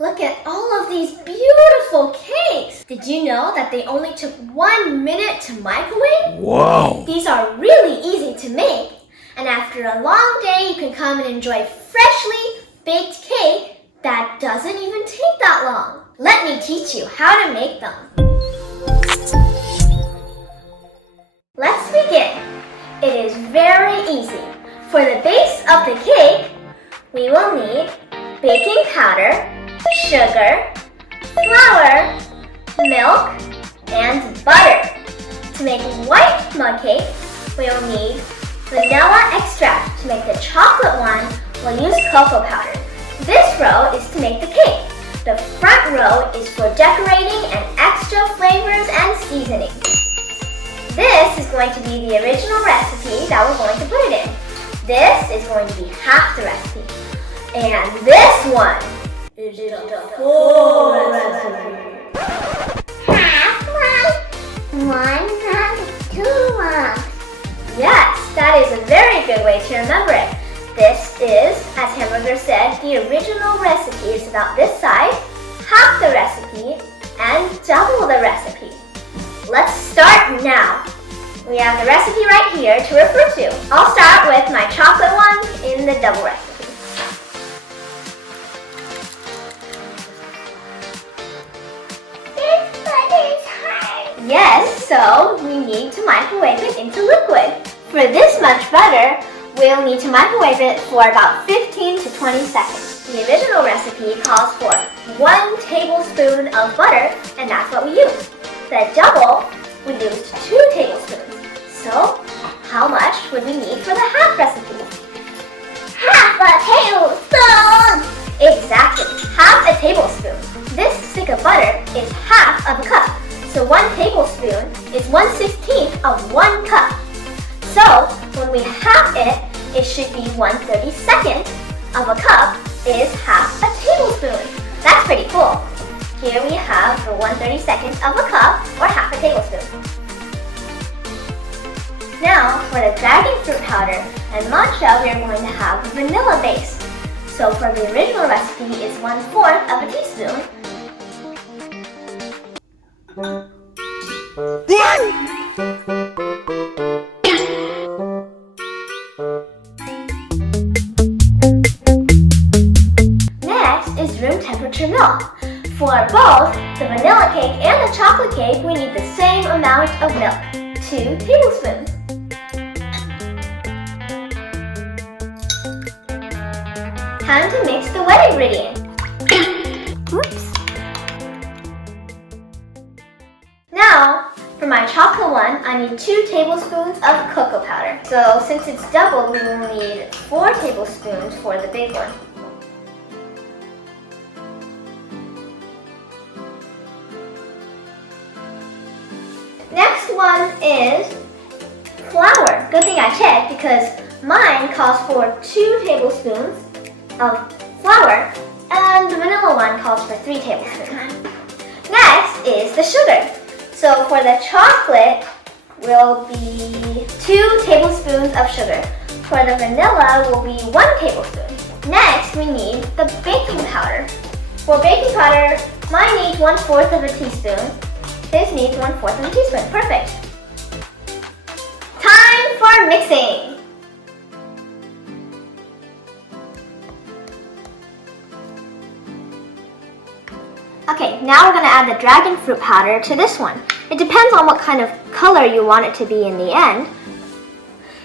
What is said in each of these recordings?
Look at all of these beautiful cakes! Did you know that they only took 1 minute to microwave? Wow! These are really easy to make, and after a long day you can come and enjoy freshly baked cake that doesn't even take that long. Let me teach you how to make them. Let's begin. It is very easy. For the base of the cake, we will need baking powder, sugar, flour, milk, and butter. To make white mug cake, we will need vanilla extract. To make the chocolate one, we'll use cocoa powder. This row is to make the cake. The front row is for decorating and extra flavors and seasoning. This is going to be the original recipe that we're going to put it in. This is going to be half the recipe. And this one is the full recipe. Half mug, 1 mug, 2 mugs. Yes, that is a very good way to remember it. This is, as Hamburger said, the original recipe is about this size, half the recipe, and double the recipe. Let's start now. We have the recipe right here to refer to. I'll start with my chocolate one in the double recipe. This butter is hard. Yes, so we need to microwave it into liquid. For this much butter, we'll need to microwave it for about 15 to 20 seconds. The original recipe calls for 1 tablespoon of butter, and that's what we used. The double, we used 2 tablespoons. So, how much would we need for the half recipe? Half a tablespoon. Exactly, half a tablespoon. This stick of butter is half of a cup. So 1 tablespoon is 1/16 of 1 cup. So, when we half it, it should be 1/32 of a cup is half a tablespoon. That's pretty cool. Here we have the 1/32 of a cup, or half a tablespoon. Now, for the dragon fruit powder and matcha, we are going to have a vanilla base. So for the original recipe, it's 1/4 of a teaspoon. Next is room temperature milk. For both the vanilla cake and the chocolate cake, we need the same amount of milk, 2 tablespoons. Time to mix the wet ingredient. Oops. Now, for my chocolate one, I need 2 tablespoons of cocoa powder. So since it's doubled, we will need 4 tablespoons for the big one. Next one is flour. Good thing I checked because mine calls for 2 tablespoons of flour and the vanilla one calls for 3 tablespoons. Next is the sugar. So for the chocolate will be 2 tablespoons of sugar. For the vanilla will be 1 tablespoon. Next we need the baking powder. For baking powder, mine needs 1/4 of a teaspoon. This needs 1/4 of a teaspoon. Perfect. Time for mixing. Okay, now we're going to add the dragon fruit powder to this one. It depends on what kind of color you want it to be in the end.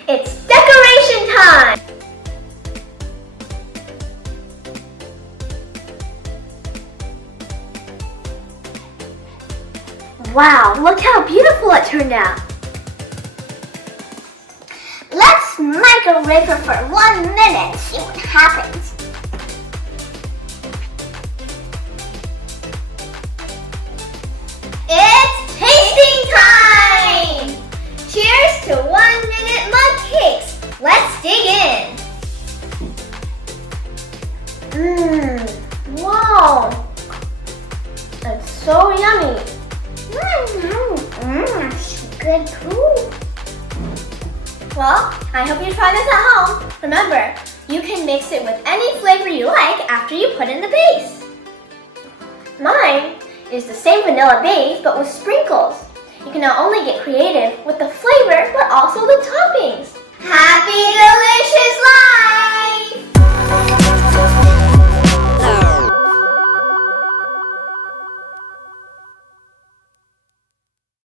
It's decoration time! Wow, look how beautiful it turned out. Let's microwave it for 1 minute. See what happens. It's tasting time! Cheers to 1-minute mug cakes. Let's dig in. Wow. It's so yummy. It's good too. Well, I hope you try this at home. Remember, you can mix it with any flavor you like after you put in the base. It is the same vanilla base, but with sprinkles. You can not only get creative with the flavor, but also the toppings. Happy